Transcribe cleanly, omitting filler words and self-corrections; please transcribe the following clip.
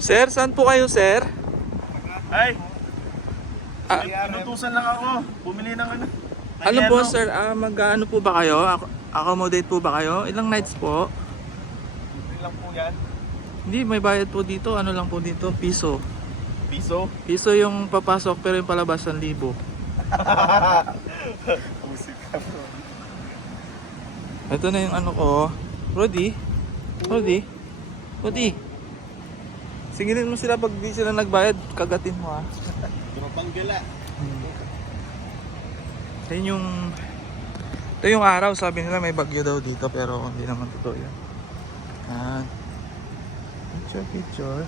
Sir, saan po kayo, sir? Ay! Ah, Inutusan lang ako. Bumili ng ano. Ano po, sir? Mag-ano po ba kayo? Accommodate po ba kayo? Ilang nights po? Bumili lang po yan. Hindi, may bayad po dito. Ano lang po dito? Piso. Piso. Piso yung papasok pero yung palabas 1,000. Musik ka bro. Ito na yung ano ko. Rudy? Rudy? Rudy? Singilin mo sila pag di sila nagbayad. Kagatin mo ha. Tropang gala. Ito yung araw. Sabi nila may bagyo daw dito pero hindi naman totoo yan. Yan. Picture.